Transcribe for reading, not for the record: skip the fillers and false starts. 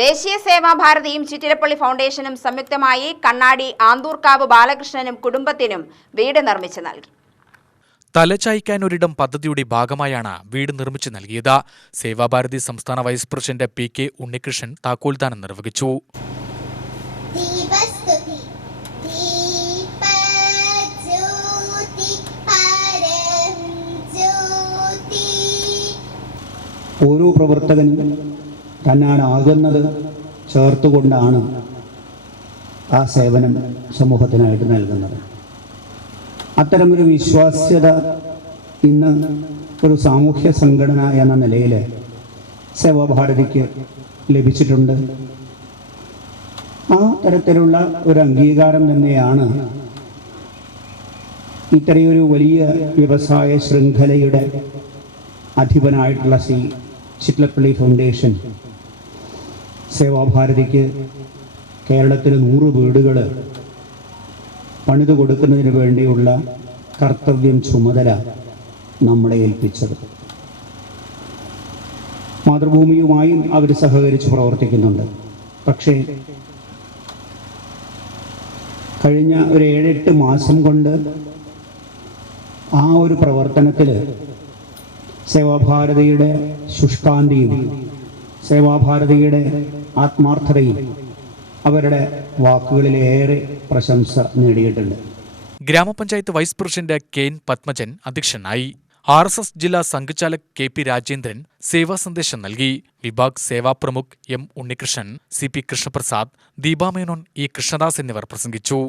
ദേശീയ സേവാഭാരതിയും ചിറ്റിലപ്പള്ളി ഫൗണ്ടേഷനും സംയുക്തമായി കണ്ണാടി ആന്തൂർക്കാവ് ബാലകൃഷ്ണനും കുടുംബത്തിനും വീട് നിർമ്മിച്ചു നൽകി. തലചായ്ക്കാനൊരിടം പദ്ധതിയുടെ ഭാഗമായാണ് വീട് നിർമ്മിച്ചു നൽകിയത്. സേവാഭാരതി സംസ്ഥാന വൈസ് പ്രസിഡന്റ് PK ഉണ്ണികൃഷ്ണൻ താക്കോൽദാനം നിർവഹിച്ചു. ഓരോ പ്രവർത്തകനും തന്നാലാകുന്നത് ചേർത്തുകൊണ്ടാണ് ആ സേവനം സമൂഹത്തിനായിട്ട് നൽകുന്നത്. അത്തരമൊരു വിശ്വാസ്യത ഇന്ന് ഒരു സാമൂഹ്യ സംഘടന എന്ന നിലയിൽ സേവാഭാരതിക്ക് ലഭിച്ചിട്ടുണ്ട്. ആ തരത്തിലുള്ള ഒരു അംഗീകാരം തന്നെയാണ് ഇത്രയൊരു വലിയ വ്യവസായ ശൃംഖലയുടെ അധിപനായിട്ടുള്ള ചിറ്റിലപ്പള്ളി ഫൗണ്ടേഷൻ സേവാഭാരതിക്ക് കേരളത്തിൽ 100 വീടുകൾ പണിതു കൊടുക്കുന്നതിന് വേണ്ടിയുള്ള കർത്തവ്യം ചുമതല നമ്മളെ ഏൽപ്പിച്ചത്. മാതൃഭൂമിയുമായും അവർ സഹകരിച്ച് പ്രവർത്തിക്കുന്നുണ്ട്. പക്ഷേ കഴിഞ്ഞ ഒരു 7-8 മാസം കൊണ്ട് ആ ഒരു പ്രവർത്തനത്തിൽ സേവാഭാരതിയുടെ ശുഷ്കാന്തിയും സേവാഭാരതിയുടെ ആത്മാർത്ഥതയും അവരുടെ വാക്കുകളിലേറെ പ്രശംസ നേടിയിട്ടുണ്ട്. ഗ്രാമപഞ്ചായത്ത് വൈസ് പ്രസിഡന്റ് KN പത്മജൻ അധ്യക്ഷനായി. RSS ജില്ലാ സംഘചാലക് KP രാജേന്ദ്രൻ സേവാ സന്ദേശം നൽകി. വിഭാഗ് സേവാ പ്രമുഖ് M Unnikrishnan, CP Krishnaprasad, ദീപാമേനോൻ, E Krishnadas എന്നിവർ പ്രസംഗിച്ചു.